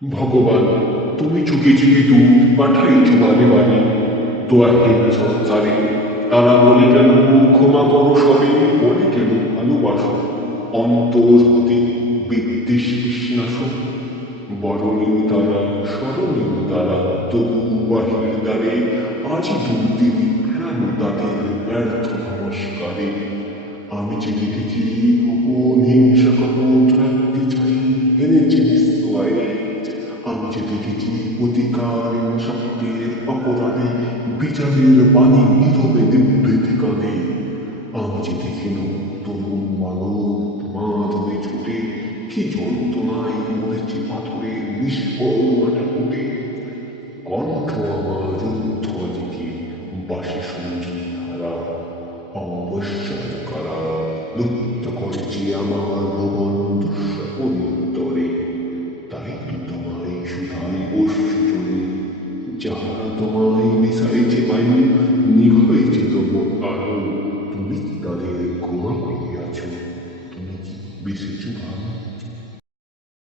ভগবান, তুমি যুগে যুগে দূত পাঠাইছ বারে বারে, দোয়াহীন সংসারে। তারা বলে কেন ক্ষমা করো সবে, বলে কেন ভালোবাসো, অন্তর হতে বিদ্বেষ বিশ্বাস। বরণীয় তারা স্মরণীয় তারা, তবু বাহির দ্বারে আজই দুর্দিন ফেরানো তাদের ব্যর্থ নমস্কারে। আমি যে দেখেছি গোপন হিংসা কপট রাখতে চাই এনেছে নিশ্চয়। আমি যে দেখেছি অধিকার শক্তির অপরাধে বিচারের বাণী নীরবে নিভৃতে কানে। আমি যে দেখিল তরুণ মানব মাধবে ছুটে, কি যন্ত্রণায় মরেছে পাথরে নিষ্ফল মাটা ফুটে। কণ্ঠ আমার রুদ্ধ দিকে বাসে সঞ্জয় ধারা, অমাবস্যার কারা লুপ্ত করেছে আমার ভুবন দুঃস্বপন তরে। তাই তো তোমায় সুধাই অশ্রু জলে, যাহারা তোমায় মিশাইছে বায়ু, নিভাইছে তবু আলো। তুমি কি তাদের ক্ষমা করিয়াছ? তুমি কি বেসেছ ভাই?